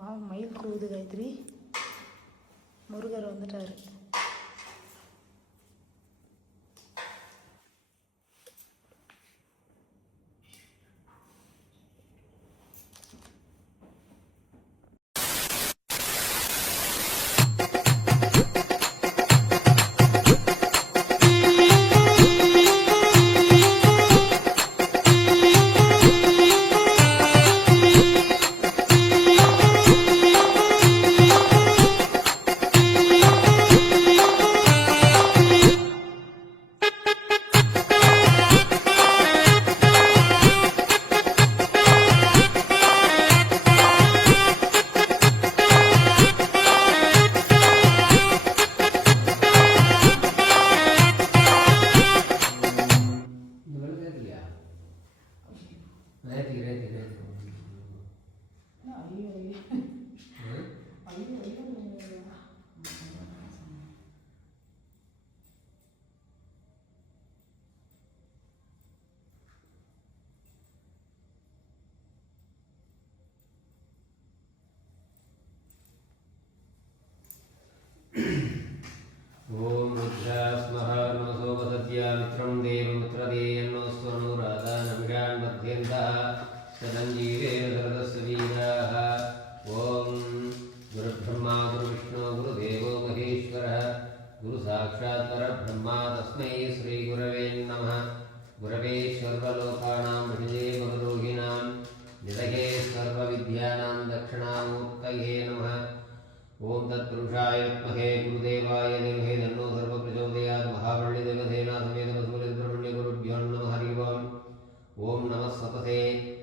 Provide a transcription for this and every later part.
மயில் கூவுது காயத்ரி. முருகர் வந்துட்டாரு. ओम रुद्रास्मः नमसो वसत्या मित्रं देवमित्रदेयन्नोस्त्वनुराधानमिषान् मध्यन्तः सदञ्जीवेन सरदस्य वीराः। ओम गुरुब्रह्मा गुरुविष्णु गुरुदेवो महेश्वरः गुरुसाक्षात् परब्रह्मा तस्मै श्रीगुरवे नमः। गुरवे सर्वलोकानां विषये गुरुरोहिणां निधये सर्वविद्यानां दक्षिणामूर्तये नमः। ओम तत्पुरुषाय विद्महे गुरुदेवाय धीमहि तन्नो सर्वः प्रचोदयात्। महावल्ली देवसेना समेत वसुदेवब्रह्मण्य गुरुभ्यो नमः। हरि ओम। ओम नमः सतते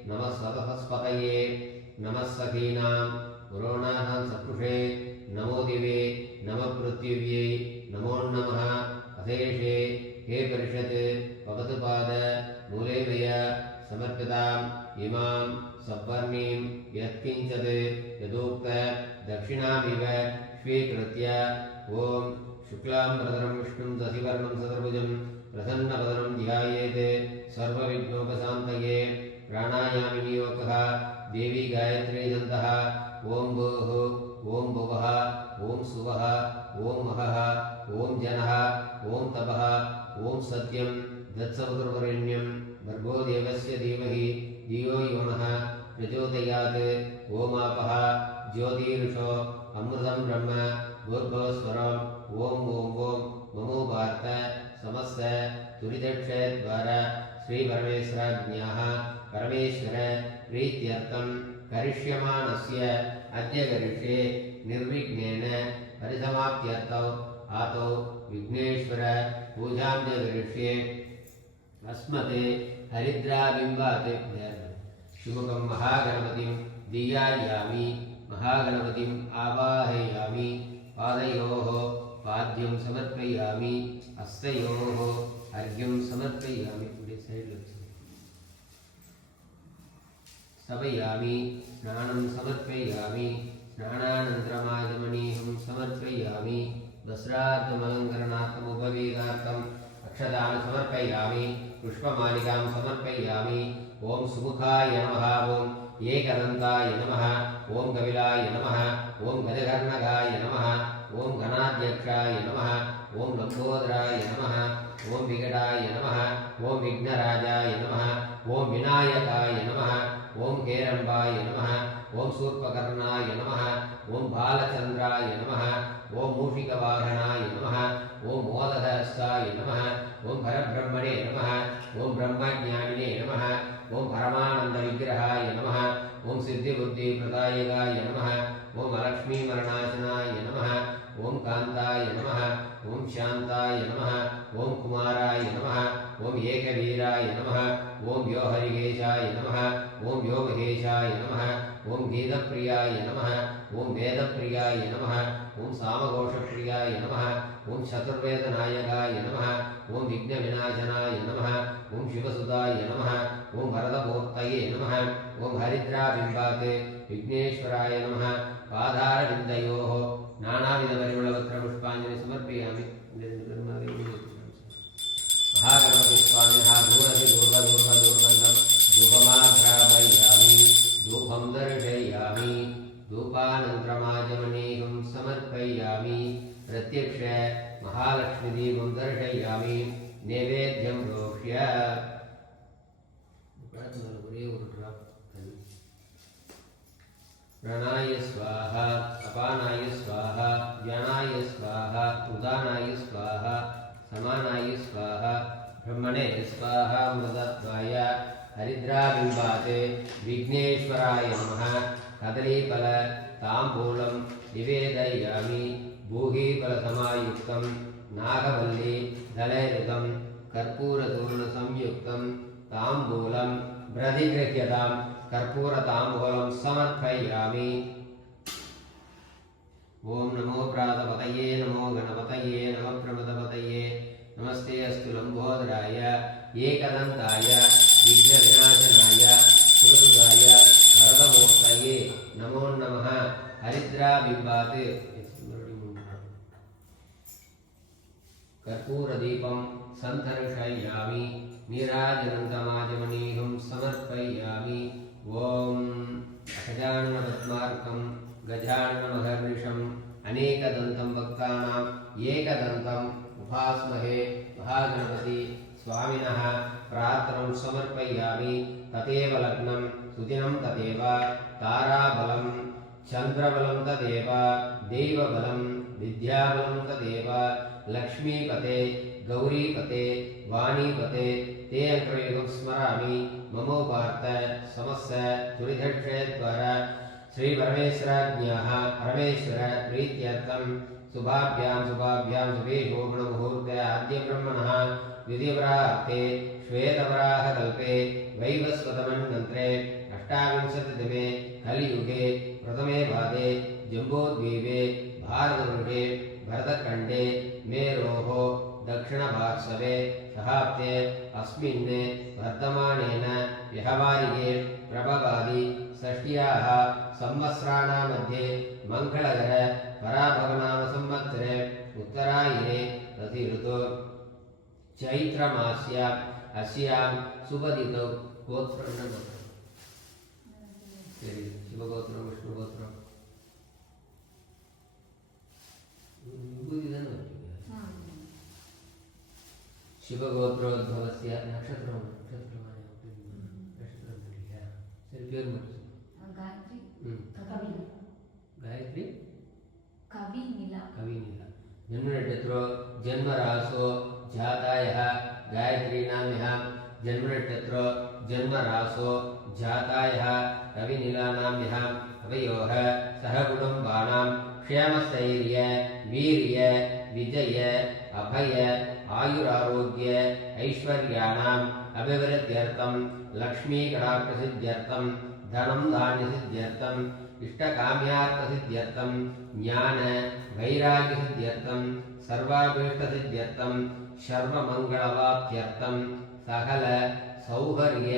नमः सततस्पतये नमः सखीनां पुरोणानां सत्पुरुषे नमो दिवे नमः पृथिव्यै नमो नमः अशेषे हे परिषत् भवतु पाद मूले मया समर्पिताम् इमां सवर्णीं यत्किञ्चित् यदोक्त दक्षिणामिव स्वीकृत्य ओम शुक्लांबरधरं विष्णुं शशिवर्णं चतुर्भुजं प्रसन्नवदनं ध्यायेत् सर्वविघ्नोपशान्तये। प्राणायामि नियोगः देवी गायत्री छन्दः। ओम भूः ओम भुवः ओम सुवः ओम महः ओम जनः ओम तपः ओम सत्यं तत्सवितुर्वरेण्यं भर्गो देवस्य धीमहि धियो यो नः प्रचोदयात्। ओमापः ज्योतिरुषो अमृतं ब्रह्म भूर्भुवस्वरम् ओम ओम ओम ममो भारत समस्त तुरिदक्षद्वारा श्री परमेश्वराज्ञाः परमेश्वर प्रीत्यर्थं करिष्यमाणस्य अद्य करिष्ये निर्विघ्नेन परिसमाप्त्यर्थौ आतौ विघ्नेश्वर पूजां च करिष्ये। अस्मत् हरिद्राबिम्बात् शुभकं महागणपतिं धियायामि महागणपतिम् आवाहयामि। पादयोः पाद्यं समर्पयामि हस्तयोः अर्घ्यं समर्पयामि। स्थपयामि स्नानं समर्पयामि। स्नानानन्तरमाजमनीयं समर्पयामि। वस्त्रार्थमलङ्करणार्थमुपवेदार्थम् अक्षतान् समर्पयामि। पुष्पमालिकां समर्पयामि। ओम सुमुखाय नमः। ओम एकदन्ताय नमः। ओम कपिलाय नमः। ओम गजकर्णकाय नमः। ओम गणाध्यक्षाय नमः। ओम लंबोदराय नमः। ओम विकटाय नमः। ओम विघ्नराजाय नमः। ओम विनायकाय नमः। ओम हेरम्बाय नमः। ओम शूर्पकर्णाय नमः। ओम बालचन्द्राय नमः। ओम मूषिकवाहनाय नमः। ओम मोदहस्ताय नमः। ओम परब्रह्मणे नमः। ओम ब्रह्मज्ञानिने नमः। ओम परमानन्दविग्रहाय नमः। ओम सिद्धिबुद्धिप्रदायकाय नमः। ओम लक्ष्मीमरणाशनाय नमः। ओम कान्ताय नमः। ओम शान्ताय नमः। ओम कुमाराय नमः। ओम एकवीराय नमः। ओम योहरिकेशाय नमः। ओम योगहेशाय नमः। ओम गीतप्रियाय नमः। ओम वेदप्रियाय नमः। ओम सामघोषप्रियाय नमः। ओम चतुर्वेदनायकाय नमः। ओम विघ्नविनाशनाय नमः। ओम शिवसुताय नमः। ओम वरदमूर्तये नमः। ओम हरिद्राबिम्बात् विघ्नेश्वराय नमः। पादारविन्दयोः नानाविधपरिमलपत्रपुष्पाञ्जलि समर्पयामि। महागणपति स्वामिनः धूपमाघ्रापयामि। धूपं दर्शयामि। धूपान् स्वयं रोक्ष्य प्राणाय स्वाहा अपानाय स्वाहा व्यानाय स्वाहा उदानाय स्वाहा समानाय स्वाहा ब्रह्मणे स्वाहा मृदत्वाय हरिद्राबिम्बाते विघ्नेश्वराय नमः कदलीफल ताम्बूलं निवेदयामि भूगीफलसमायुक्तं नागवल्ली दलैरुतं कर्पूरतूर्णसंयुक्तं ताम्बूलं प्रतिगृह्यतां कर्पूरताम्बूलं समर्पयामि। ओम नमो प्रातपतये नमो गणपतये नमः प्रमदपतये नमस्ते अस्तु लंबोदराय एकदन्ताय विघ्नविनाशनाय शिवसुताय वरदमूर्तये नमो नमः। हरिद्राबिम्बात् कर्पूरदीपं सन्तर्षयामि नीराजनन्तमाजमनीयं समर्पयामि। ओम गजाननपद्मार्कं गजाननमहर्निशम् अनेकदन्तं भक्तानाम् एकदन्तम् उपास्महे। महागणपति स्वामिनः प्रार्थनं समर्पयामि। तदेव लग्नं सुदिनं तदेव ताराबलं चन्द्रबलं तदेव दैवबलं विद्याबलं तदेव लक्ष्मीपते गौरीपते वाणीपते ते अंकप्रयोगं स्मरामि। ममोपार्थ समस्त दुरिधक्षयद्वारा श्री परमेश्वराज्ञाः परमेश्वर प्रीत्यर्थं शुभाभ्यां शुभे शोभनमुहूर्ते आद्य ब्रह्मणः द्वितीयवरार्थे श्वेतवराहकल्पे वैवस्वतमन्वन्तरे अष्टाविंशतितमे कलियुगे प्रथमे पादे जम्बोद्वीपे भारतवर्षे भरतखण्डे मेरोः दक्षिणपार्श्वे शहाब्दे अस्मिन् वर्तमानेन व्यवहारिके प्रभवादि षष्ट्याः संवत्सराणां मध्ये मङ्गलकर पराभवनाम संवत्सरे उत्तरायणे प्रति ऋतौ चैत्रमास्याम् अस्यां शुभतिथौ गोत्रं शिवगोत्रं विष्णुगोत्रं शिवगोत्रोद्भवस्य नक्षत्रं गायत्री कविनीला जन्मनक्षत्रो जन्मरासो जातायः गायत्री नाम्यः जन्मनक्षत्रो जन्मरासो जातायः कविनीला नाम्यः अवयोः सह कुटुम्बानां क्षेमस्थैर्य वीर्य विजय अभय आयुरारोग्य ऐश्वर्याणाम् अभिवृद्ध्यर्थं लक्ष्मी कटाक्षसिद्ध्यर्थं धनं धान्यसिद्ध्यर्थं इष्टकाम्यार्थसिद्ध्यर्थं ज्ञान वैराग्यसिद्ध्यर्थं सर्वाभीष्टसिद्ध्यर्थं सर्वमङ्गलवाप्त्यर्थं सकल सौकर्य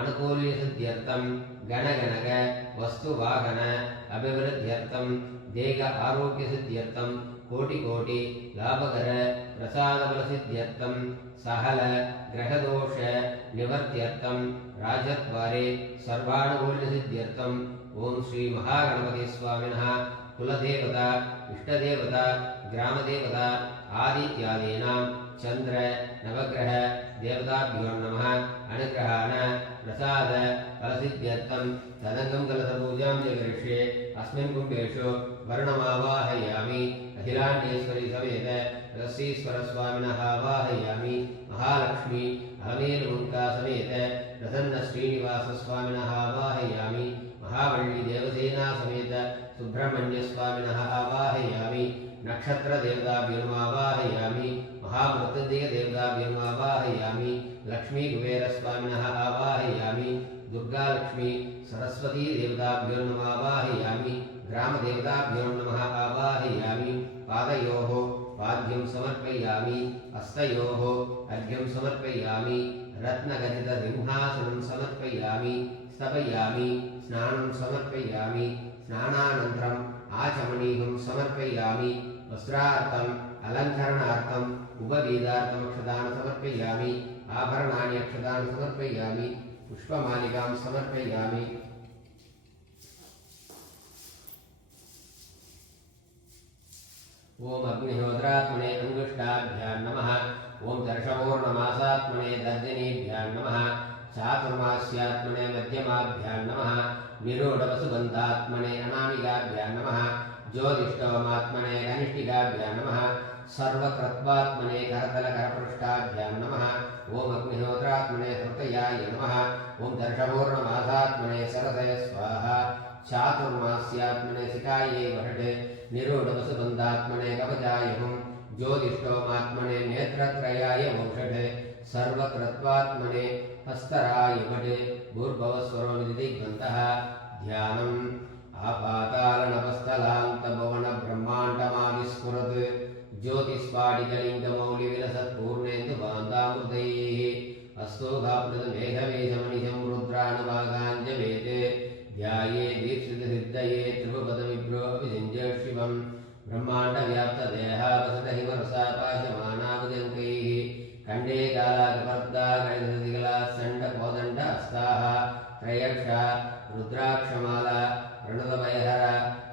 अनुकूल्यसिद्ध्यर्थं गणगणक वस्तुवाहन अभिवृद्ध्यर्थं देह आरोग्यसिद्ध्यर्थं कोटि कोटि लाभकर प्रसादफलसिद्ध्यर्थं सहल ग्रहदोष निवर्त्यर्थं राजद्वारे सर्वानुकूल्यसिद्ध्यर्थं ओम श्री महागणपति स्वामिनः कुलदेवता इष्टदेवता ग्रामदेवता आदित्यादीनां चंद्र नवग्रह देवताभ्यो नमः। अनुग्रहाण प्रसाद फलसिद्ध्यर्थं तदङ्गं कलशपूजां च करिष्ये। अस्मिन् कुम्भेषु वर्णमावाहयामि। अखिलाण्डेश्वरी समेत रसीश्वरस्वामिनः आवाहयामि। महालक्ष्मी अहमेलमुक्ता समेत प्रसन्न श्रीनिवासस्वामिनः आवाहयामि। महावल्ली देवसेना समेत सुब्रह्मण्यस्वामिनः आवाहयामि। नक्षत्र देवताभ्यो आवाहयामि। महामृत्युंजय देवताभ्यो आवाहयामि। लक्ष्मी कुबेरस्वामिनः आवाहयामि। दुर्गा लक्ष्मी सरस्वती देवताभ्यो आवाहयामि। ग्रामदेवताभ्यो नमः आवाहयामि। पादयोः पाद्यं समर्पयामि। हस्तयोः अर्घ्यं समर्पयामि। रत्नगदितसिंहासनं समर्पयामि। स्तपयामि। स्नानं समर्पयामि। स्नानानन्तरम् आचमनीयं समर्पयामि। वस्त्रार्थम् अलङ्करणार्थम् उपवीदार्थम् अक्षतान् समर्पयामि। आभरणानि अक्षतान् समर्पयामि। पुष्पमालिकां समर्पयामि। ओम अग्निहोत्रात्मने अंगुष्ठाभ्यां नमः। ओम दर्शपूर्णमासात्मने दर्जनीभ्यां नमः चातुर्मास्यात्मने मध्यमाभ्यां नमः निरूढवसुबन्धात्मने अनामिकाभ्यां नमः ज्योतिष्ठोमात्मने कनिष्ठिकाभ्यां नमः सर्वकृत्वात्मने करतलकरपृष्ठाभ्यां नमः ओम अग्निहोत्रात्मने हृतयाय नमः ओम दर्शपूर्णमासात्मने सरसे स्वाहा चातुर्मास्यात्मने सिकायै वषटे निरूढवसुबन्धात्मने कवचाय हुं ज्योतिष्ठोमात्मने नेत्रत्रयाय वंषटे सर्वकृत्वात्मने हस्तराय वटे भूर्भुवस्वरोमिदिग्बन्धः ध्यानम् आपातालनभस्थलान्तभुवनब्रह्माण्डमाविस्फुरत् ज्योतिस्फाटिकलिङ्गमौलिविलसत्पूर्णेन्दुबान्धामृतैः अस्तोघापृतमेघमेघमणिजं रुद्रानुभागाञ्जवेते ध्याये दीक्षितसिद्धये त्रिभुपदविभ्रोऽभिषिञ्ज्य शिवम् ब्रह्माण्डव्याप्तदेहावसतहिमरसापाशमानाभुजङ्कैः खण्डे कालाकपर्दा गणितदिगला सण्डकोदण्ड हस्ताः त्रयक्षा रुद्राक्षमाला प्रणतभयहर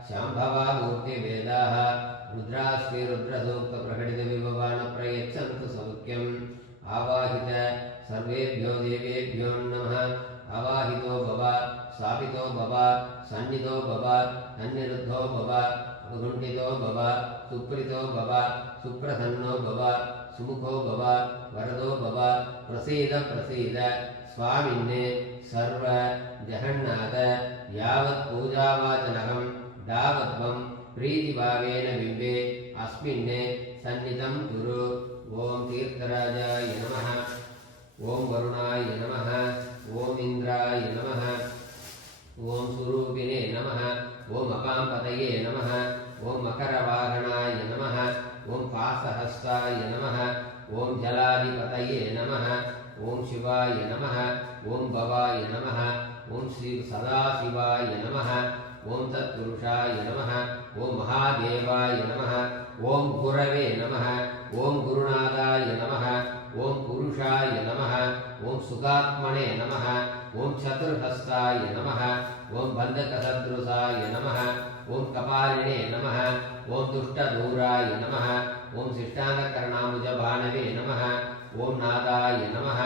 शाम्भवा मूर्तिवेदाः रुद्राश्रीरुद्रसूक्तप्रकटितविभवानप्रयच्छन्तु सौख्यम् आवाहित सर्वेभ्यो देवेभ्यो नमः आवाहितो भव स्थापितो भव सन्निधो भव तन्निरुद्धो भव गुण्डितो भव सुप्रीतो भव सुप्रसन्नो भव सुमुखो भव वरदो भव प्रसीद प्रसीद स्वामिन्ने सर्व जगन्नाथ यावत् पूजावाचनकं दावत्वं प्रीतिभावेन बिम्बे अस्मिन्ने सन्निधं कुरु ओम तीर्थराजाय नमः ओम वरुणाय नमः ओम इंद्राय नमः ओम स्वरूपिणे नमः ओम अपांपतये नमः ओम मकरवाहनाय नमः ओम पाशहस्ताय नमः ओम जलाधिपतये नमः ओम शिवाय नमः ओम भवाय नमः ओम श्री सदाशिवाय नमः ओम तत्पुरुषाय नमः ओम महादेवाय नमः ओम गुरवे नमः ओम गुरुनाथाय नमः ओम पुरुषाय नमः ओम सुगात्मने नमः ओम चतुर्हस्ताय नमः ओम बन्धकसदृशाय नमः ओम कपालिने नमः ओम दुष्टदूराय नमः ओम शिष्टानकर्णामुजभानवे नमः ओम नादाय नमः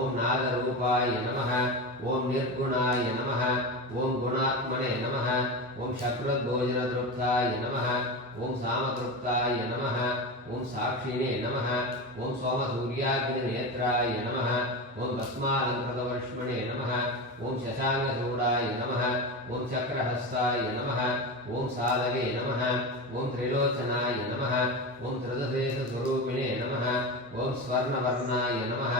ओम नादरूपाय नमः ओम निर्गुणाय नमः ओम गुणात्मने नमः ओम शकृद्भोजनतृप्ताय नमः ओम सामतृप्ताय नमः ओम साक्षिणे नमः ओम सोमसूर्याग्निनेत्राय नमः ओम भस्मालंकृतवर्ष्मणे नमः ओम शशाङ्कचूडाय नमः ओम चक्रहस्ताय नमः ओम साधवे नमः ओम त्रिलोचनाय नमः ओम त्रिदशेषस्वरूपिणे नमः ओम स्वर्णवर्णाय नमः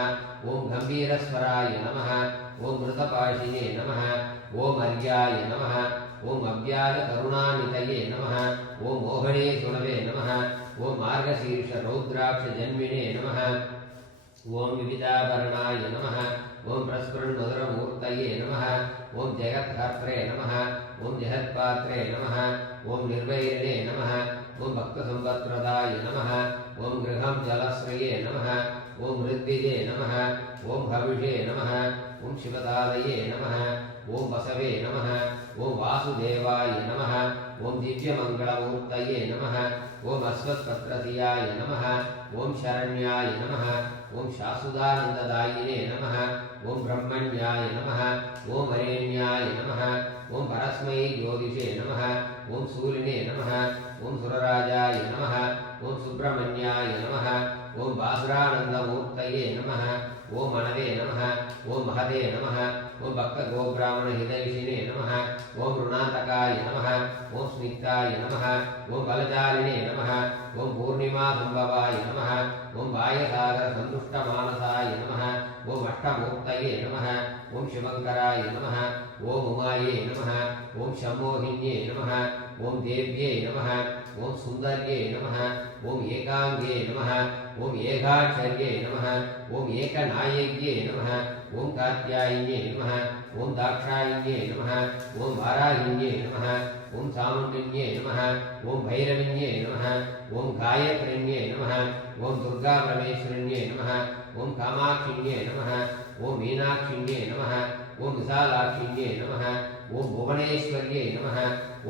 ओम गंभीरस्वराय नमः ओम मृतपाशिने नमः ओम अर्याय नमः ओम अव्याजकरुणानितये नमः ओम मोहने सुरवे नमः ओम मार्गशीर्षरौद्राक्षजन्मिने नमः ओम विविधाभरणाय नमः ओम प्रस्फुरन्मधुरमूर्तये नमः ओम जगत्कर्त्रे नमः ओम जगत्पात्रे नमः ओम निर्वैरिणे नमः ओम भक्तसंवत्प्रदाय नमः ओम गृहं जलश्रये नमः ओम ऋद्विजे नमः ओम भविषे नमः ओम शिवतादये नमः ओम वसवे नमः ओम वासुदेवाय नमः ओम दिव्यमङ्गलमूर्तये नमः ओम अश्वत्पत्रधियाय नमः ओम शरण्याय नमः ओम शाश्वतानन्ददायिने नमः ओम ब्रह्मण्याय नमः ओम वरेण्याय नमः ओम परस्मै ज्योतिषे नमः ओम शूलिने नमः ओम सुरराजाय नमः ओम सुब्रह्मण्याय नमः ओम बासुरानन्दमूर्तये नमः ओम मनवे नमः ओम महते नमः ओम भक्तगोब्राह्मणहितैषिणे नमः ओम ऋणातकाय नमः ओम स्निग्धाय नमः ओम बलजालिने नमः ओम पूर्णिमासंभवाय नमः ओम बाह्यसागरसन्तुष्टमानसाय नमः ओम अष्टमूर्तये नमः ओम शिवङ्कराय नमः ओम उमाये नमः ओम शम्मोहिन्ये नमः ओम देव्ये नमः ओम सुन्दर्ये नमः ओम एकाङ्गे नमः ओम एकाक्षर्ये नमः ओम एकनायक्ये नमः ओम कात्यायिन्ये नमः ओम दाक्षायिन्ये नमः ओम वाराहिन्ये नमः ओम चामुण्डिन्ये नमः ओम भैरविन्ये नमः ओम गायत्रिन्ये नमः ओम दुर्गापरमेश्वरिन्ये नमः ओम कामाक्षिन्ये नमः ओम मीनाक्षिन्ये नमः ओम विशालाक्षिन्ये नमः ओम भुवनेश्वर्ये नमः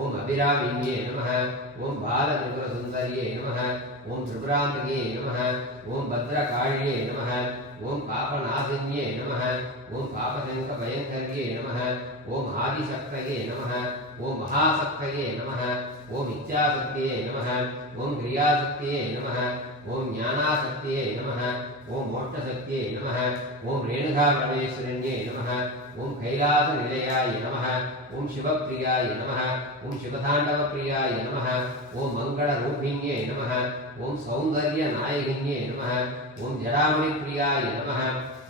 ओम अभिरामिन्ये नमः ओम बालत्रिपुरसुन्दर्ये नमः ओम त्रिपुराम्बिके नमः ओम भद्रकाल्ये नमः ओम पापनाशिन्ये नमः ओम पापशङ्कभयङ्कर्ये नमः ओम आदिशक्तये नमः ओम महाशक्तये नमः ओम इच्छाशक्तये नमः ओम क्रियाशक्तये नमः ओम ज्ञानाशक्तये नमः ओम मोक्षशक्तये नमः ओम रेणुकापरमेश्वरन्ये नमः ओम कैलासनिलयाय नमः ओम शिवप्रियाय नमः ओम शिवताण्डवप्रियाय नमः ओम मङ्गलरूपिण्ये नमः ओम सौन्दर्यनायकिन्ये नमः ओम जडामणिप्रियाय नमः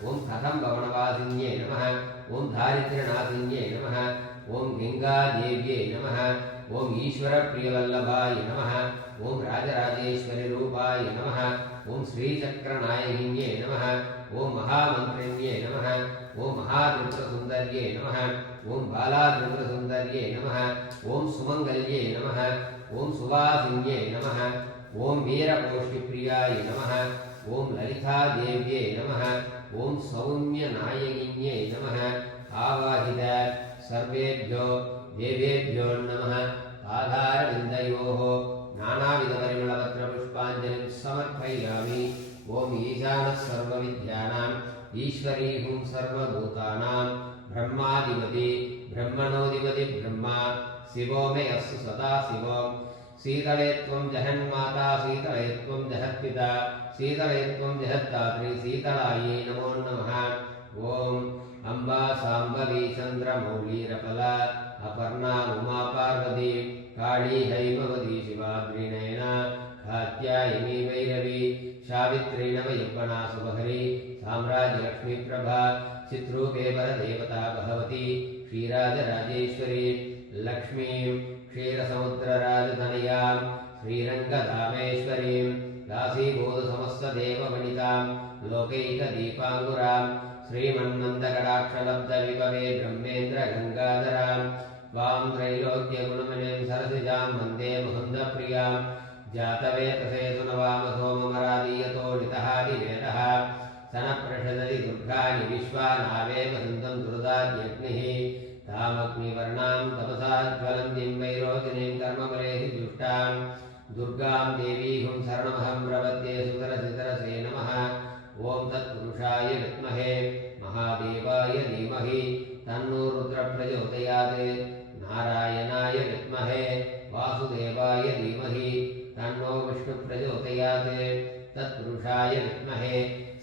ओम कथम्भवनवासिन्ये नमः ओम दारिद्र्यनाशिन्ये नमः ओम गङ्गादेव्ये नमः ओम ईश्वरप्रियवल्लभाय नमः ओम राजराजेश्वरीरूपाय नमः ओम श्रीचक्रनायकिन्ये नमः ओम महामन्त्रिण्ये नमः ओम महात्रिपुरसुन्दर्ये नमः ओम बालात्रिपुरसुन्दर्ये नमः ओम सुमङ्गल्ये नमः ओम सुवासिन्ये नमः ओम वीरकोष्ठिप्रियाय नमः ओम ललितादेव्ये नमः ओम सौम्यनायकिन्ये नमः आवाहित सर्वेभ्यो देवेभ्यो नमः आधारविन्दयोः नानाविधपरिमलपत्रपुष्पाञ्जलिं समर्पयामि ओम ईशानः सर्वविद्यानाम् ईश्वरी हुं सर्वभूतानां ब्रह्माधिपति ब्रह्मणोऽधिपति ब्रह्मा शिवो मे अस्तु सदा शिवो शीतले त्वं जगन्माता शीतले त्वं जगत्पिता शीतले त्वं जगद्धात्री शीतलायै नमो नमः ओम अम्बा शाम्भवी चन्द्रमौळीरफला अपर्णा उमा पार्वती काली हैमवती शिवाग्निनयना कात्यायनी भैरवी सावित्री नवयौवना शुभहरी साम्राज्यलक्ष्मीप्रभा चित्रूपे परदेवता भगवती श्रीराजराजेश्वरी लक्ष्मीं क्षीरसमुद्रराजतनयां श्रीरङ्गधामेश्वरीं दासीभूतसमस्तदेववनितां लोकैकदीपाङ्कुरां श्रीमन्मन्दकटाक्षलब्धविभवे ब्रह्मेन्द्रगङ्गाधरां त्वां त्रैलोक्यगुणमणिं सरसिजां वन्दे मुकुन्दप्रियां जातवेतसे सुनवामसोममरादीयतो नितहादिवेदः सनप्रषदति दुर्गाणि विश्वानावेव सन्तं दुर्दाद्यग्निः तामग्निवर्णां तपसा ज्वलन्तीं वैरोचिनीं कर्मफलेहि दुष्टां दुर्गां देवीं शरणमहं प्रपद्ये सुतरसितरसे नमः ओम तत्पुरुषाय विद्महे महादेवाय धीमहि तन्नो रुद्रः प्रचोदयात् नारायणाय विद्महे वासुदेवाय धीमहि तन्नो विष्णुः प्रचोदयात् तत्पुरुषाय विद्महे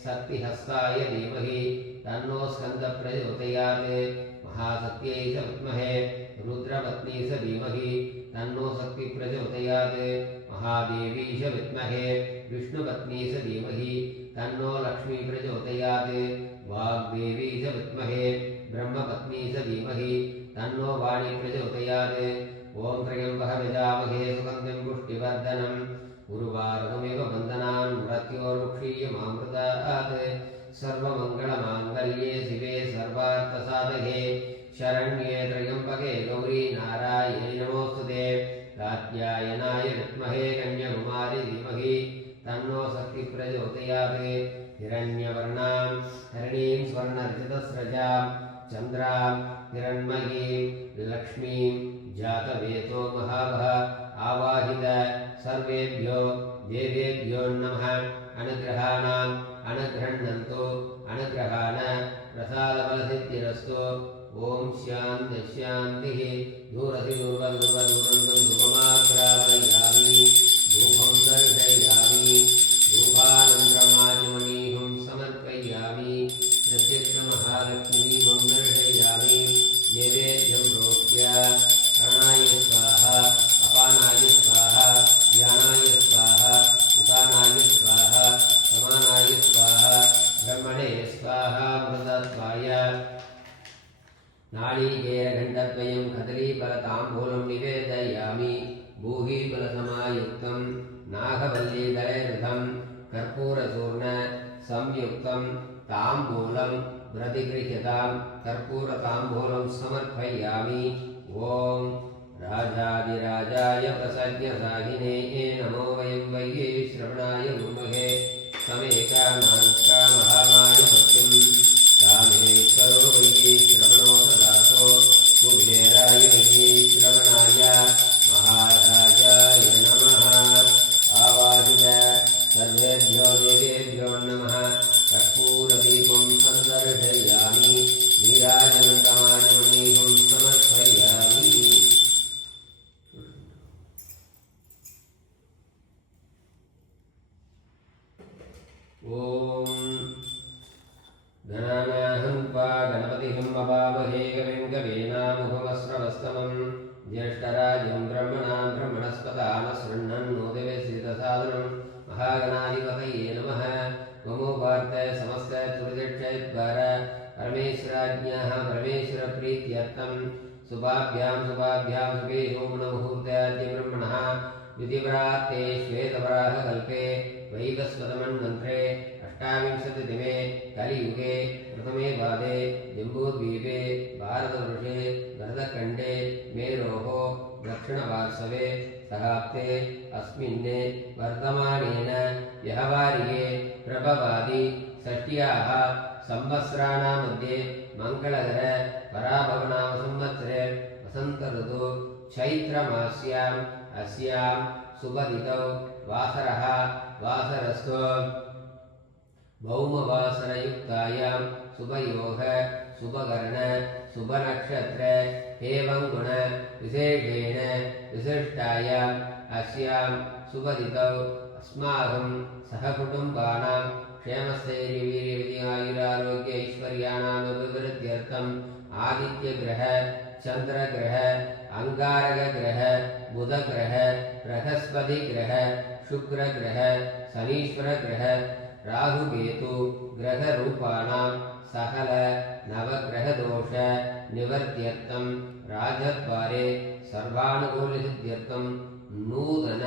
शक्तिहस्ताय धीमहि तन्नो स्कन्दः प्रचोदयात् महाशक्त्यै च विद्महे रुद्रपत्नी च धीमहि तन्नो शक्तिः प्रचोदयात् महादेवी च विद्महे विष्णुपत्नी च धीमहि तन्नो लक्ष्मी प्रचोदयात् वाग्देवी च विद्महे ब्रह्मपत्नी च धीमहि तन्नो वाणी प्रचोदयात् ओम त्र्यम्बकमजामहे सुगन्धिं पुष्टिवर्धनम् उर्वारुकमिव बन्धनान् मृत्योर्मुक्षीयमामृतात् सर्वमङ्गलमाङ्गल्ये शिवे सर्वार्थसाधके शरण्ये त्र्यम्बके गौरी नारायणी नमोस्तुते कात्यायनाय विद्महे कन्याकुमारी धीमहि तन्नो शक्ति प्रचोदयात् हिरण्यवर्णां हरिणीं स्वर्णरजतस्रजां चन्द्रां हिरण्मयीं लक्ष्मीं जातवेतो महाभः आवाहित सर्वेभ्यो देवेभ्यो नमः अनुग्रहाणाम् अनुगृह्णन्तु अनुग्रहाण प्रसादफलसिद्धिरस्तु ओम शान्ति शान्तिः दूरसि दूरवदूरवदूरन्दं धूपमाग्रापयामि धूपं दर्शयामि धूपानन्द्रमाचमणीहं समर्पयामि प्रत्यक्षमहालक्ष्मीदीपं दर्शयामि नैवेद्यं प्रोक्ष्य प्राणाय स्वाहा अपानाय स्वाहा ज्ञानाय स्वाहा उदानाय स्वाहा समानाय स्वाहा ब्रह्मणे स्वाहा मृतत्वाय नाळीकेरखण्डद्वयं कदलीफलताम्बूलं निवेदयामि भूहीफलसमायुक्तं नागवल्लीदलैर्घृतं कर्पूरचूर्ण संयुक्तं ताम्बूलं प्रतिगृह्यतां कर्पूरताम्बूलं समर्पयामि ॐ राजाधिराजाय प्रसज्ञसाहिने नमो वयं वै श्रवणाय मुमहे समेकामां कामहामाय मृत्युं कामेश्वरो वै श्रवणो ददातो कुबेर गणानाहन्त्वा गणपतिं मवामहे कविं कवीनामुपमस्रवस्तमं ज्येष्ठराजं ब्रह्मणां ब्रह्मणस्पदानशृण्वन्नोदिवेशितसादनं महागणाधिपतये नमः। ममोपार्थ समस्तचतुर्दक्षद्वार परमेश्वराज्ञाः परमेश्वरप्रीत्यर्थं शुभाभ्यां शुभे शोभनमुहूर्ताद्य ब्रह्मणः द्वितीयप्राप्ते श्वेतवराहकल्पे वैवस्वतमन्वन्त्रे अष्टाविंशतितमे कलियुगे प्रथमे पादे जम्बूद्वीपे भारतवर्षे भरतखण्डे मेरोः दक्षिणपार्श्वे सहाप्ते अस्मिन् वर्तमानेन व्यवहारिके प्रभवादि षष्ट्याः संवत्सराणां मध्ये मङ्गलकर पराभवनाम संवत्सरे वसन्तऋतु चैत्रमास्याम् अस्यां सुबदितौ वासरः वासरस्तु भौमवासरयुक्तायां शुभयोग शुभकर्ण शुभनक्षत्र एवं गुण विशेषेण विशिष्टायाम् अस्यां शुभदितौ अस्माकं सहकुटुम्बानां क्षेमस्थैर्यवीर्यविद्यायुरारोग्य ऐश्वर्याणाम् अभिवृद्ध्यर्थम् आदित्यग्रह चन्द्रग्रह अंगारकग्रह बुधग्रह बृहस्पतिग्रह शुक्रग्रह शनीश्वरग्रह राहुकेतु ग्रहरूपाणां सकल नवग्रहदोष निवर्त्यर्थं राजद्वारे सर्वानुकूलसिद्ध्यर्थं नूतन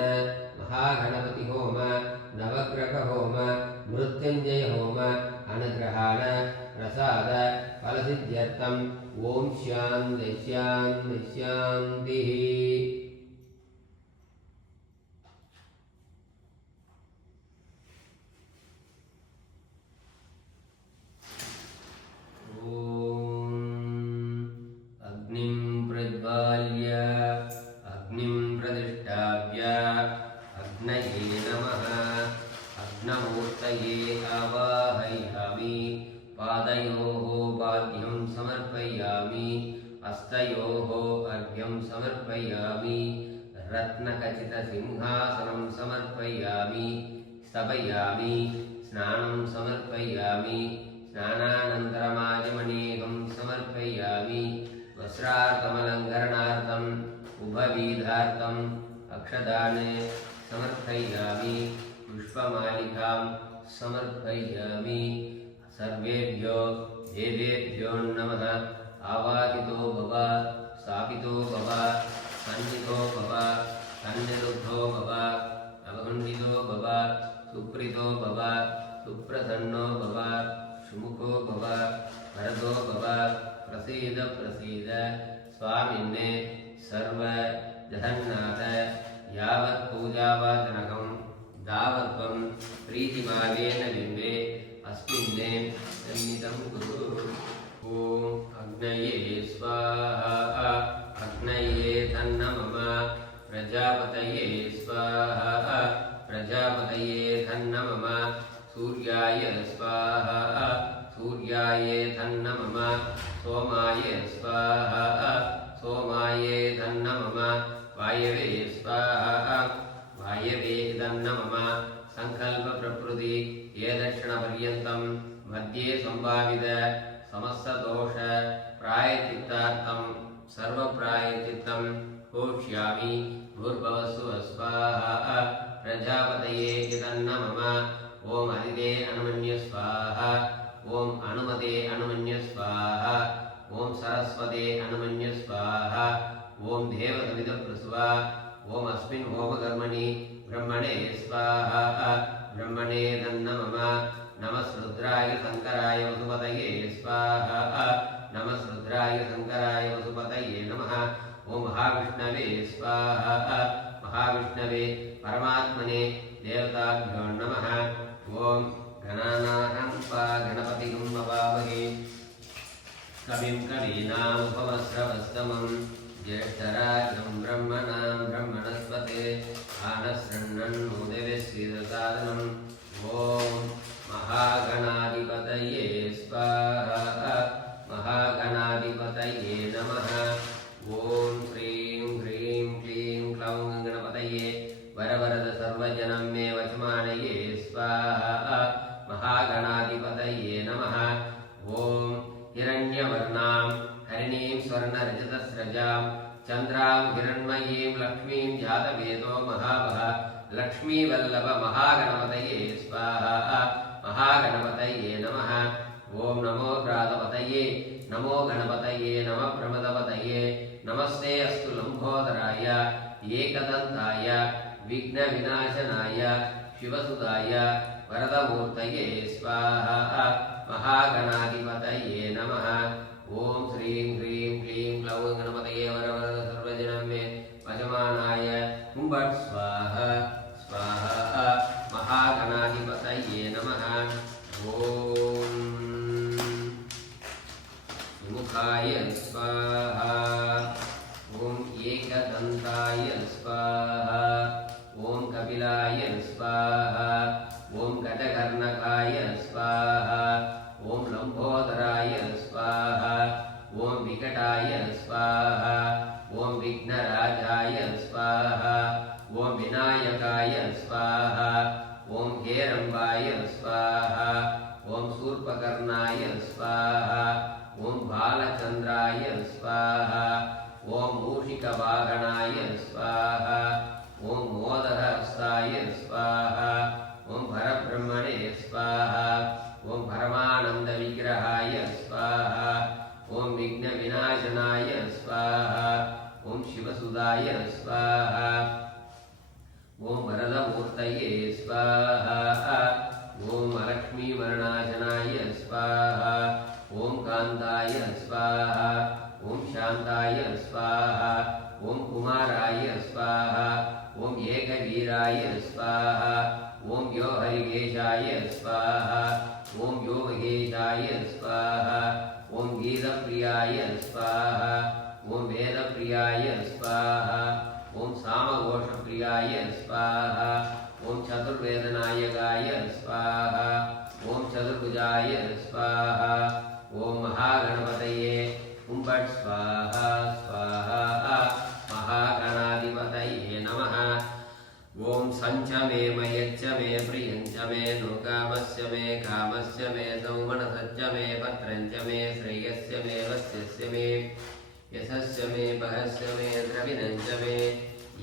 महागणपति होम नवग्रह होम मृत्युंजय होम अनुग्रहाण प्रसाद फलसिद्ध्यर्थं ओम शांति शांति शांतिः। अग्निं प्रज्वाल्य अग्निं प्रतिष्ठाप्य अग्नये नमः। अग्नमूर्तये आवाहयामि। पादयोः पाद्यं समर्पयामि। हस्तयोः अर्घ्यं समर्पयामि। रत्नखचितसिंहासनं समर्पयामि। स्थपयामि। स्नानं समर्पयामि। स्नानानन्तरमाचमनीयं समर्पयामि। वस्त्रार्थमलङ्करणार्थम् उभवीधार्थम् अक्षदाने समर्पयामि। पुष्पमालिकां समर्पयामि। सर्वेभ्यो देवेभ्यो नमः। आवाहितो भव स्थापितो भव सन्निधो भव सन्निरुद्धो भव अवखण्डितो भव सुप्रीतो भव सुप्रसन्नो भव सुमुखो भव वरदो भव प्रसीद प्रसीद स्वामिन्ने सर्व जगन्नाथ यावत् पूजावाचनकं दावत्वं प्रीतिभावेन बिम्बे अस्मिन्ने सन्निधं कुरु। ॐ अग्नये स्वाहा। अग्नये तन्नमः। प्रजापतये स्वाहा। प्रजापतये तन्नमः। सूर्याय स्वाहा। सूर्याय तन्नमः। सोमाय स्वाहा। सोमाय तन्नमः। वायवे स्वाहा। वायवे तन्नमः। संकल्प प्रकृति ये दक्षिणपर्यन्तं मध्ये संभावित समस्त दोष प्रायचित्तार्थं सर्वप्रायचित्तं घोष्यामि। भूर्भुवस्सु स्वाहा। प्रजापतये तन्नमः। ओम अदिते अनुमन्य स्वाहा। ओम अनुमते अनुमन्य स्वाहा। ओम सरस्वते अनुमन्य स्वाहा। ओम देवसमित प्रसुवा। ओम अस्मिन् होमकर्मणि ब्रह्मणे स्वाहा। ब्रह्मणे तन्नमः। नमः रुद्राय शंकराय वसुपतये स्वाहा। नमः रुद्राय शंकराय वसुपतये नमः। ओम महाविष्णवे स्वाहा। महाविष्णवे परमात्मने देवताभ्यो नमः। ओम गणानाहन्त्वा गणपतिं मवामहे कविं कवीनामुपमस्रवस्तमं ज्येष्ठराजं ब्रह्मणां ब्रह्मणस्पते आनशृण्वन्नोदिवेशितसादनम् ओम महागणाधिपतये स्वाहा। महागणाधिपतये नमः। ओम श्रीं ह्रीं क्लीं क्लौं गणपतये वरवरद सर्वजनं मे वचमानये स्वाहा। महागणाधिपतये नमः। ओम सहस्रजां चन्द्रां हिरण्मयीं लक्ष्मीं जातवेदो महावः लक्ष्मीवल्लभ महागणपतये स्वाहा महागणपतये नमः ओम नमो प्रातपतये नमो गणपतये नमः प्रमदपतये नमस्ते अस्तु लंबोदराय एकदन्ताय विघ्नविनाशनाय शिवसुताय वरदमूर्तये स्वाहा महागणाधिपतये नमः ओम श्रीं ह्रीं क्लीं क्लौं गणपतये वरवरद सर्वजनं मे वजमानाय हुंबट स्वाहा स्वाहा महागणाधिपतये नमः ओम सुमुखाय स्वाहा ओम एकदन्ताय स्वाहा ओम कपिलाय स्वाहा ओम घटकर्णकाय स्वाहा ओम लंबोदराय स्वाहा ओम विकटाय स्वाहा ओम विघ्नराजाय स्वाहा ओम विनायकाय स्वाहा ओम हेरंबाय स्वाहा ओम शूर्पकर्णाय स्वाहा ओम बालचंद्राय स्वाहा ओम मूषिकवाहनाय स्वाहा ओम मोदहस्ताय स्वाहा ओम परब्रह्मणे स्वाहा ओम परमानंदविग्रहाय स्वाहा ओम विघ्नविनाशनाय स्वाहा ओम शिवसुदाय स्वाहा ओम वरदमूर्तये स्वाहा ओम लक्ष्मीवर्णाशनाय स्वाहा ओम कांताय स्वाहा ओम शांताय स्वाहा ओम कुमाराय स्वाहा ओम एकवीराय स्वाहा ओम यो हरिकेशाय स्वाहा ओम यो महेशाय स्वाहा ओम गीतप्रियाय स्वाहा ओम वेदप्रियाय स्वाहा ओम सामघोषप्रियाय स्वाहा ओम चतुर्वेदनायकाय स्वाहा ओम चतुर्भुजाय स्वाहा ओम महागणपतये हुंबट स्वाहा स्वाहा महागणाधिपतये नमः ओम संच मे मयच्च मे प्रियञ्च मे लोकामस्य मे कामस्य मे सौमनसच्च मे पत्रञ्च मे श्रेयस्य मे वस्यस्य मे यशस्य मे पहस्य मे द्रविणञ्च मे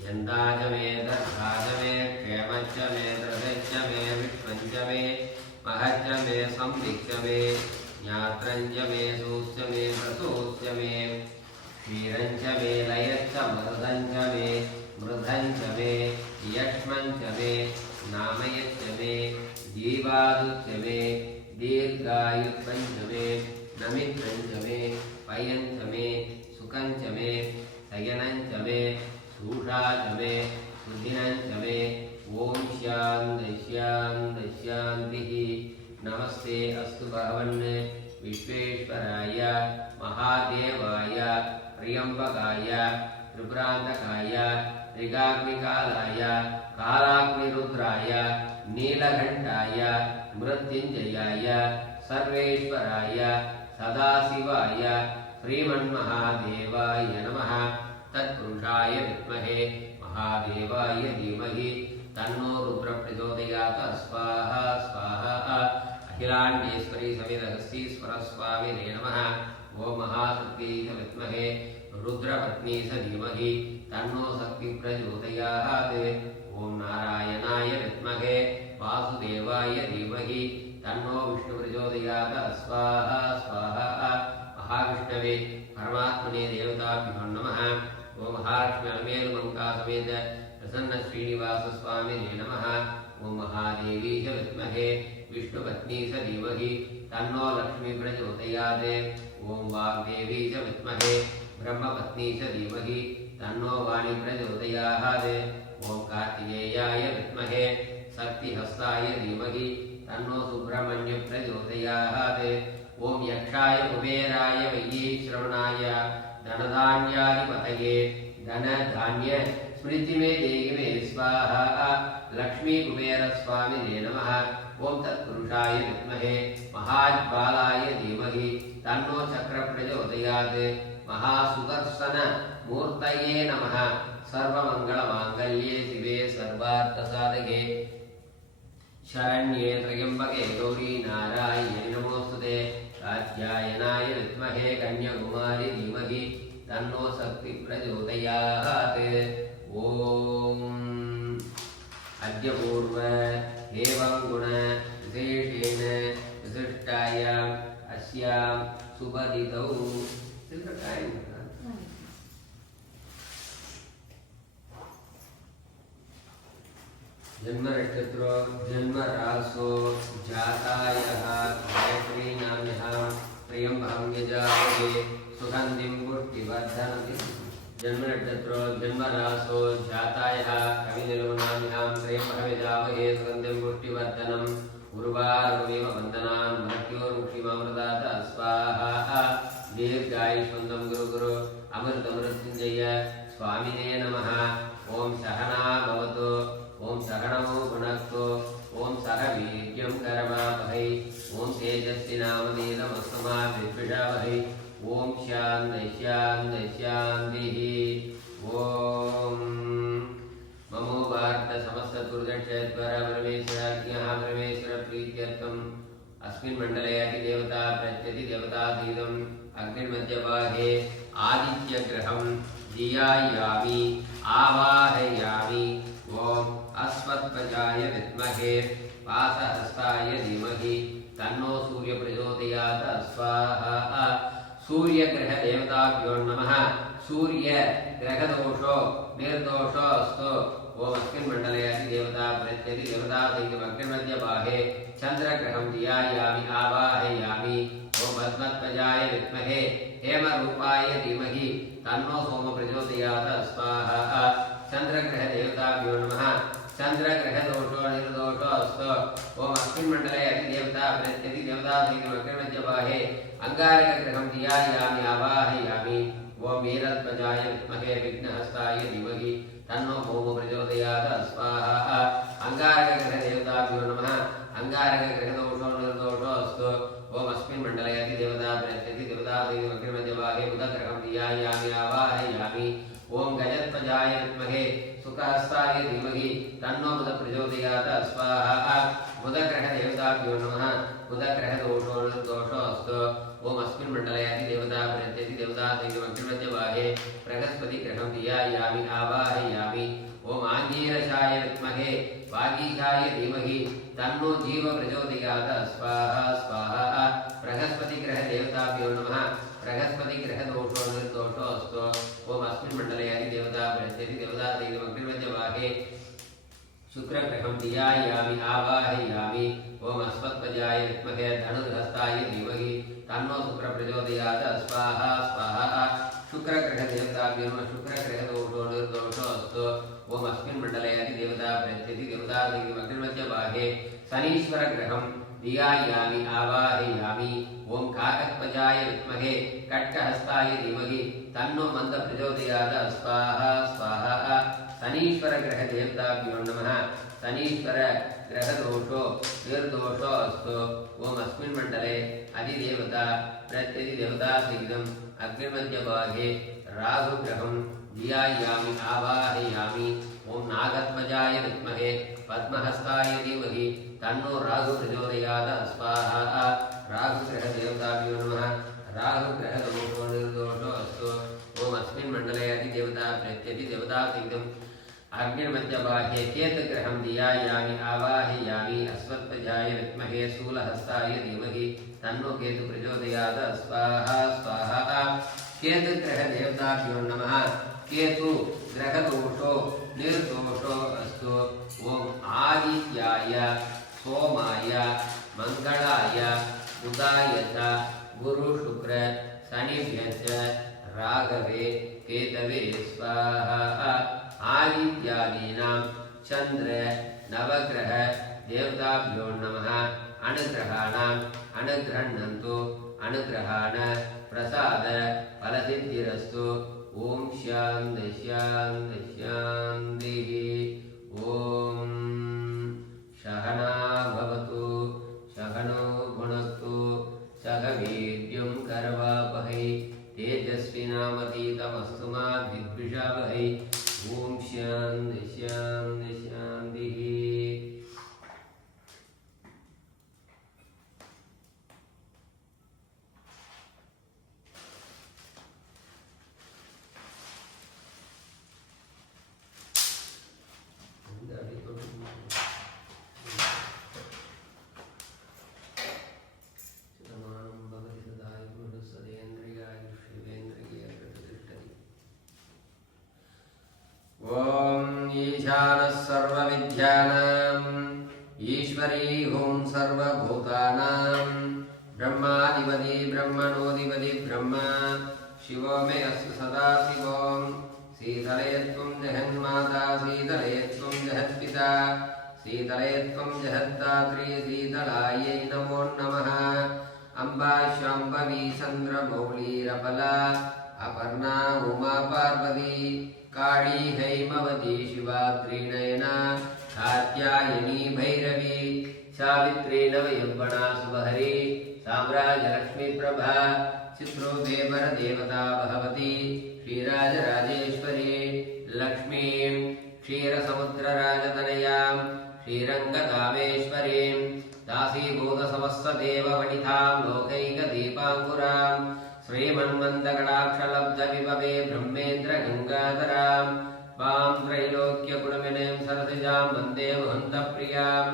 यन्दाच मे दर्भाच मे क्षेमच्च मे दृढच्च मे विश्वञ्च मे महच्च मे संविच्च मे ज्ञात्रञ्च मे सूस्य मे प्रसूस्य मे क्षीरञ्च मे लयच्च मृदञ्च मे मृधञ्च मे यक्ष्मञ्च मे नामयच्च मे जीवादुच्च मे दीर्घायुत्वञ्च मे नमित्रञ्च मे पयञ्च मे सुखञ्च मे शयनञ्च मे सूषाच मे सुदिनञ्च मे ॐ शान्ति शान्ति शान्तिः नमस्ते अस्तु भगवन् विश्वेश्वराय महादेवाय त्र्यम्बकाय त्रिपुरान्तकाय त्रिगाग्निकालाय कालाग्निरुद्राय नीलकण्ठाय मृत्युञ्जयाय सर्वेश्वराय सदाशिवाय श्रीमन्महादेवाय नमः तत्पुरुषाय विद्महे महादेवाय धीमहि तन्नो रुद्र प्रचोदयात् स्वाहा स्वाहा अखिलाण्डेश्वरी समेतहस्तीश्वर स्वामिने नमः ओम महाशक्ति विद्महे रुद्रपत्नी स धीमहि तन्नो शक्ति प्रचोदयात् ओम नारायणाय विद्महे वासुदेवाय धीमहि तन्नो विष्णु प्रचोदयात् स्वाहा स्वाहा महाविष्णवे परमात्मने देवताभ्यो नमः ओम महालक्ष्मी अलमेलुमंका समेत प्रसन्न श्रीनिवास स्वामिने नमः ओम महादेवी च विद्महे विष्णुपत्नी स धीमहि तन्नो लक्ष्मी प्रचोदयात् ओम वाग्देवी च विद्महे ब्रह्मपत्नी च धीमहि तन्नो वाणी प्रचोदयात् ओम कार्तिकेयाय विद्महे शक्तिहस्ताय धीमहि तन्नो सुब्रह्मण्य प्रचोदयात् ओम यक्षाय कुबेराय वैश्रवणाय धनधान्याधिपतये धनधान्य स्मृति में देहि में स्वाहा लक्ष्मी कुबेर स्वामिने नमः ओम तत्पुरुषाय विद्महे महाज्वालाय धीमहि तन्नो चक्र प्रचोदयात् महासुदर्शन मूर्तये नमः सर्वमंगलमांगल्ये शिवे सर्वार्थसाधके शरण्ये त्र्यंबके गौरी नारायणे नमोस्तुते कात्यायनाय विद्महे कन्याकुमारी धीमहि तन्नो शक्ति प्रचोदयात्। ओम अद्य पूर्व एवं गुण विशेषेण विशिष्टायाम् अस्यां सुपदितौ जन्म नक्षत्र जन्म रासो जातायः गायत्री नाम्यः प्रियं भाग्यजाये सुगन्धिं पुष्टिवर्धनति। जन्म नक्षत्र जन्म रासो जातायः कविनिलो नाम्यः प्रियं भाग्यजाये सुगन्धिं पुष्टिवर्धनम् उर्वारुमेव वन्दनान् मृत्योर्मुक्षिमामृतात् स्वाहा। दीर्घायुष्मन्तं गुरु गुरु अमृतमृत्युञ्जय स्वामिने नमः। ओम सहना भवतु ओम सहनौ भुनक्तु ओम सह वीर्यं करवावहै ओम तेजस्विनामधीतमस्तु मा विद्विषावहै ओम शान्ति शान्ति शान्तिः। ओम ममो भारत समस्त दुर्दक्षेश्वर परमेश्वराज्ञः परमेश्वर प्रीत्यर्थम् अस्मिन् मण्डले अधिदेवता प्रत्यति देवतातीतम् अग्निर्मध्यभागे आदित्यग्रहं धियायामि आवाहयामि। ओम अस्मत्प्रजाय विद्महे वासहस्ताय धीमहि तन्नो सूर्य प्रचोदयात् स्वाहा। सूर्य ग्रह देवताभ्यो नमः। सूर्य ग्रह दोषो निर्दोषो अस्तु। ओम अस्मिन् मण्डले अधिदेवता प्रत्यति देवतातीतम् अग्निर्मध्यभागे चन्द्रग्रहं धियायामि आवाहयामि। ओम अस्मत्प्रजाय विद्महे हेमरूपाय धीमहि तन्नो सोम प्रचोदयात् स्वाहा। चन्द्रग्रह देवताभ्यो नमः। चन्द्रग्रह दोषो निर्दोषो अस्तु। ओम अस्मिन् मण्डले अधिदेवता प्रत्यति देवतातीतम् अग्निर्मध्यभागे अंगारकग्रहं धियायामि आवाहयामि। ओम वीरध्वजाय विद्महे विघ्नहस्ताय धीमहि तन्नो भौमो प्रचोदयात् स्वाहा। अंगारकग्रह देवताभ्यो नमः। अंगारकग्रह दोषो निर्दोषो अस्तु। ओम अस्मिन् मण्डले अधिदेवता प्रत्यति देवतातीतम् अग्निर्मध्यभागे बुधग्रहं धियायामि आवाहयामि। ओम गजध्वजाय विद्महे सुखहस्ताय धीमहि तन्नो बुध प्रचोदयात् स्वाहा। बुधग्रह देवताभ्यो नमः। बुधग्रह दोषो निर्दोषो अस्तु। ओम अस्मिन् मण्डले अधिदेवता प्रत्यति देवतातीतम् अग्निर्मध्यभागे बृहस्पतिग्रहं धियायामि आवाहयामि। ओम आंगीरसाय विद्महे वागीशाय धीमहि तन्नो जीव प्रचोदयात् स्वाहा स्वाहा। बृहस्पतिग्रह देवताभ्यो नमः। बृहस्पतिग्रह दोषो निर्दोषो अस्तु। ओम अस्मिन् मण्डले अधिदेवता प्रत्यति देवतातीतम् अग्निर्मध्यभागे शुक्रग्रहं धियायामि आवाहयामि। ओम अस्मत्प्रजाय विद्महे धनुर्हस्ताय धीमहि तन्नो शुक्र प्रचोदयात् स्वाहा स्वाहा। शुक्रग्रह देवताभ्यो नमः। शुक्रग्रह दोषो निर्दोषो अस्तु। ओम अस्मिन् मण्डले अधिदेवता प्रत्यति देवतातीतम् अग्निर्मध्यभागे शनीश्वरग्रहं धियायामि आवाहयामि। ओम काकत्वजाय विद्महे कट्कहस्ताय धीमहि तन्नो मन्द प्रचोदयात् स्वाहा स्वाहा। शनीश्वर ग्रह देवताभ्यो नमः। शनीश्वर ग्रह दोषो निर्दोषो अस्तु। ओम अस्मिन् मण्डले अधिदेवता प्रत्यति देवतातीतम् अग्निर्मध्यभागे राहुग्रहं धियायामि आवाहयामि। ओम नागध्वजाय विद्महे पद्महस्ताय धीमहि तन्नो राहु प्रचोदयात् स्वाहा। राहुग्रह देवताभ्यो नमः। राहुग्रह दोषो निर्दोषो अस्तु। ओम अस्मिन् मण्डले अधिदेवता प्रत्यति देवतातीतम् अग्निर्मध्यभागे केतुग्रहं धियायामि आवाहयामि। अस्मत्प्रजाय विद्महे शूलहस्ताय धीमहि तन्नो केतु प्रचोदयात् स्वाहा स्वाहा। केतुग्रह देवताभ्यो नमः। केतु ग्रह दोषो निर्दोषो अस्तु। ओम आदित्याय सोमाय मंगलाय बुधाय च गुरु शुक्र शनिभ्यश्च राघवे केतवे स्वाहा। आदित्यादीनां चंद्र नवग्रह देवताभ्यो नमः। अनुग्रहाणाम् अनुगृह्णन्तु अनुग्रहाण प्रसाद फलसिद्धिरस्तु। ओम शान्ति शान्ति शान्तिः। ओम सहना भवतु सहनौ भुनक्तु सह वीर्यं करवावहै तेजस्विनामधीतमस्तु मा विद्विषावहै। ओम शान्ति शान्ति शान्तिः। ईशानः सर्वविद्यानाम् ईश्वरी हुं सर्वभूतानां ब्रह्माधिपति ब्रह्मणोऽधिपति ब्रह्मा शिवो मे अस्तु सदा शिवो शीतले त्वं जगन्माता शीतले त्वं जगत्पिता शीतले त्वं जगद्धात्री शीतलायै नमो नमः अम्बा शाम्भवी चन्द्रमौळीरबला अपर्णा उमा पार्वती काली हैमवती शिवा त्रिनयना कात्यायनी भैरवी सावित्री नवयौवना शुभहरी साम्राज्यलक्ष्मी प्रभा चित्रूपे परदेवता भगवती श्रीराजराजेश्वरी लक्ष्मीं क्षीरसमुद्रराजतनयां श्रीरङ्गकामेश्वरीं दासीभूतसमस्तदेववनितां लोकैकदीपाङ्कुरां श्रीमन्मन्दकटाक्षलब्धविभवे ब्रह्मेन्द्रगङ्गाधरां वां त्रैलोक्यगुणविनयं सरसिजां वन्दे मुहन्तप्रियां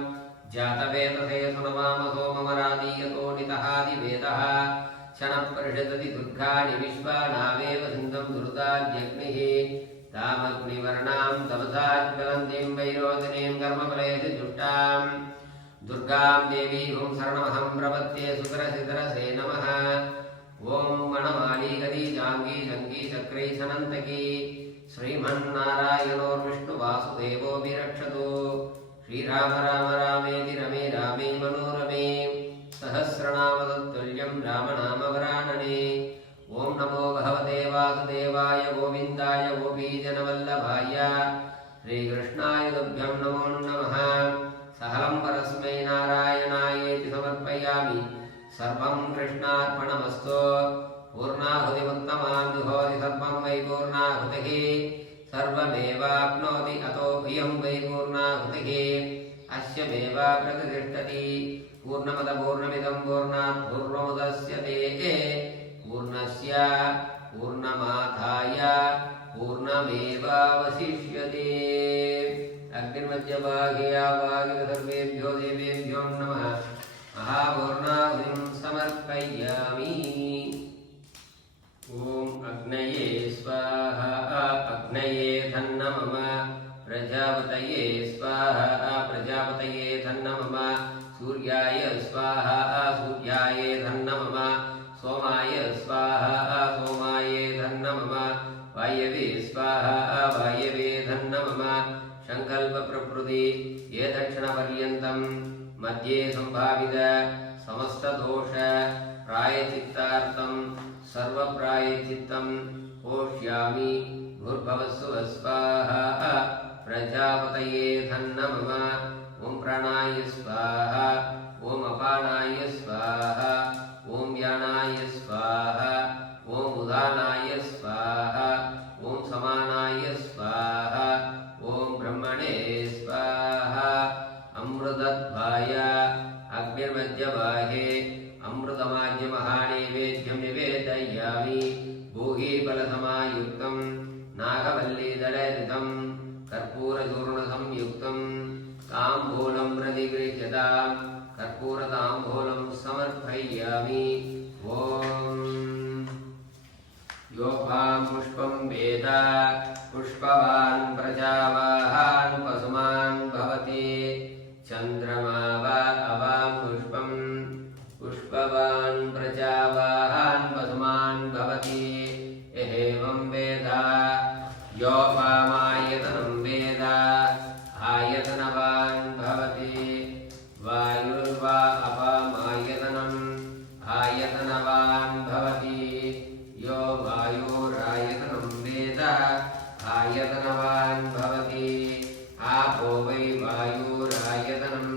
जातवेदसे सुनमाम सोममरादीयतोनितहादिवेदः क्षणपरिषदति दुर्गाणि विश्वानावेव सिन्धुं दुर्दाद्यग्निः तामग्निवर्णां तमसाज्वलन्तीं वैरोचनीं कर्मफलेषु जुष्टां दुर्गां देवीं शरणमहं प्रपद्ये सुकरसिधरसे नमः ॐ मणमाली गदीजाङ्गी जङ्गी चक्रै सनन्तकी श्रीमन्नारायणोर्विष्णुवासुदेवोऽभिरक्षतु श्रीराम राम रामेति रमे रामे मनोरमे सहस्रनामतत्तुल्यं रामनामवरानने ॐ नमो भगवते वासुदेवाय गोविन्दाय गोपीजनवल्लभाय श्रीकृष्णाय तुभ्यं नमो नमः सहलं परस्मै नारायणायेति समर्पयामि सर्वं कृष्णार्पणमस्तु पूर्णाहुतिमुत्तमां जुहोति सर्वं वै पूर्णाहुतिः सर्वमेवाप्नोति अतो प्रियं वै पूर्णाहुतिः अस्य मेवाप्रतिष्ठति पूर्णमदपूर्णमिदं पूर्णात् पूर्णमुदस्यते पूर्णस्य पूर्णमादाय पूर्णमेवावशिष्यते अग्निर्मध्यभागे आवागिव सर्वेभ्यो देवेभ्यो नमः महापूर्णाहुतिं समर्पयामि ॐ अग्नये स्वाहा अग्नये धन्नमम प्रजापतये स्वाहा प्रजापतये धन्नमम सूर्याय स्वाहा सूर्याय धन्नमम सोमाय स्वाहा सोमाय धन्नमम वायवे स्वाहा वायवे धन्नमम संकल्पप्रकृति ये दक्षिणपर्यन्तं मध्ये संभावित समस्तदोष प्रायचित्तार्थं सर्वप्रायचित्तं पोष्यामि भूर्भुवस्सुः स्वाहा प्रजापतये धन्नमम ॐ प्राणाय स्वाहा ॐ अपानाय स्वाहा ॐ व्यानाय स्वाहा ॐ उदानाय स्वाहा ॐ समानाय स्वाहा ॐ ब्रह्मणे स्वाहा अमृतध्वाय अग्निर्मध्यबाहे अमृतमाज्यमहानैवेद्यं निवेदयामि भूगीफलसमायुक्तं नागवल्लीदलरितं कर्पूरचूर्णसंयुक्तं ताम्बूलं प्रतिगृह्यतां कर्पूरताम्बूलं समर्पयामि ॐ योपां पुष्पं वेद पुष्पवान् प्रजावाहान् पशुमान् भवति चन्द्रमा वा अवां पुष्पं पुष्पवान् प्रजावाहान् पशुमान् भवति एवं वेद योपामायतनं वेद आयतनवान् भवति वायुर्वा अपामायतनम् आयतनवान् भवति यो वायुरायतनं वेद आयतनवान् भवति आपो वै वायुरायतनम्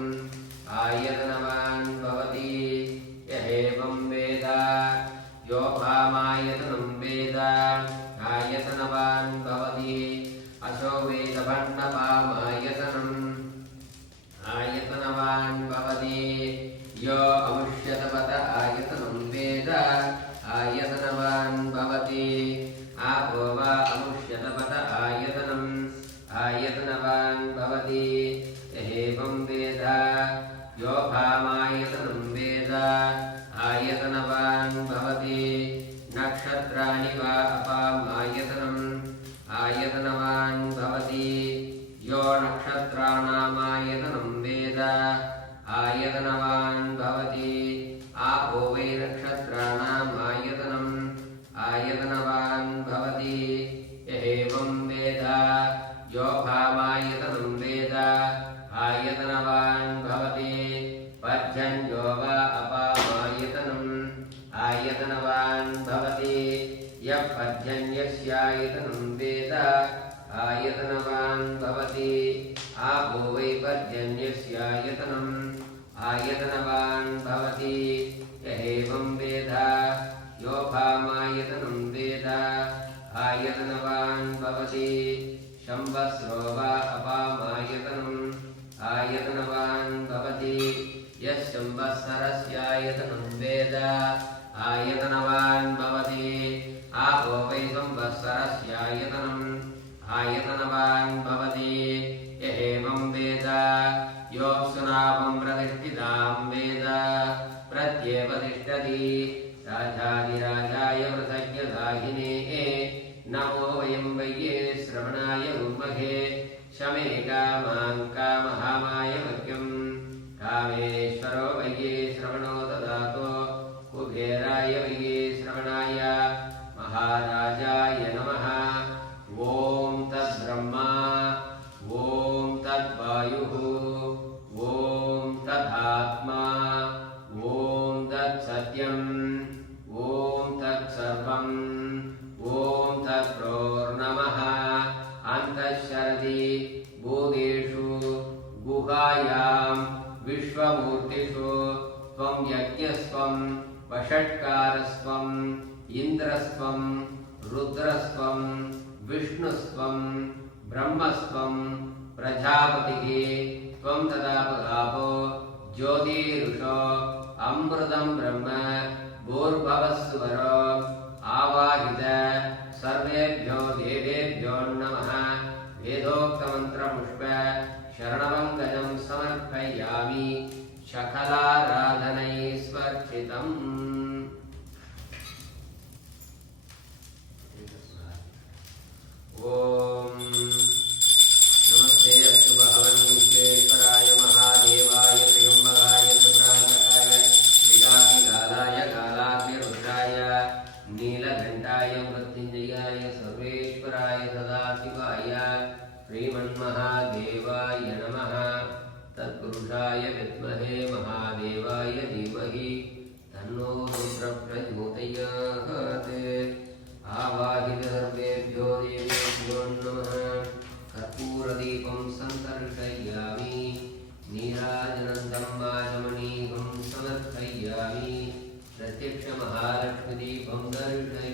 आयतनवान् भवति एवं वेद योपामायतनं वेद आयतनवान् भवति अशो वेदभण्डपामायतनम् आयतनवान् भवति यो अमुष्यतपत आयतनं वेद आयतनवान् भवति आपो वा अमुष्यतपत आयतनम् आयतनवान् भवति एवं वेद योपामायतनं वेद आयतनवान् भवति नक्षत्राणि वा अपामायतनम् आयतनवान् भवति यो आयतनवान् भवति यः पर्जन्यस्यायतनं वेद आयतनवान् भवति आपो वै पर्जन्यस्यायतनम् आयतनवान् भवति य एवं वेद योऽपामायतनं वेद आयतनवान् भवति संवत्सरो वा अपामायतनम् आयतनवान् भवति यः संवत्सरस्यायतनं वेद आयतनवान् भवति आपो वै संवत्सरस्यायतनम् आयतनवान् भवति य एवं वेद योऽप्सुनापं प्रतिष्ठितां वेद प्रत्येव तिष्ठति राजाधिराजाय पृथग्यदाहिने नमो वयं वै श्रवणाय उर्महे शमे कामान् कामहामाय मह्यं कामेश्वरो वै श्रवणो ददातो कुबेराय वै श्रवणाय महाराजाय नमः ॐ तद्ब्रह्मा ॐ तद्वायुः ॐ तदात्मा ॐ तत्सत्यम् ॐ तत्सर्वम् ॐ तत्प्रोर्नमः अन्तःशरदि भूतेषु गुहायां विश्वमूर्तिषु त्वं यज्ञस्त्वं वषट्कारस्त्वम् इन्द्रस्त्वं रुद्रस्त्वं विष्णुस्त्वं ब्रह्मस्त्वं प्रजापतिः त्वं तदापगापो ज्योतिरुषो अमृतं ब्रह्म भूर्भवस्वरो आवाहित सर्वेभ्यो देवेभ्यो नमः वेदोक्तमन्त्रपुष्प शरणमङ्गलं समर्पयामि शकलाराधनैस्वर्चितम् ॐ नमस्ते अस्तु भगवन् विश्वेश्वराय महादेवाय त्र्यम्बकाय त्रिपुरान्तकाय विकासिकालाय कालाग्निरुद्राय नीलकण्ठाय मृत्युञ्जयाय सर्वेश्वराय सदाशिवाय श्रीमन्महादेवाय नमः तत्पुरुषाय विद्महे महादेवाय धीमहि तन्नो रुद्रः प्रचोदयात् आवाहित सर्वेभ्यो देवेभ्यो नमः कर्पूरदीपं सन्तर्षयामि नीराजनन्दं माजमणीकं समर्पयामि प्रत्यक्षमहालक्ष्मीदीपं दर्शयामि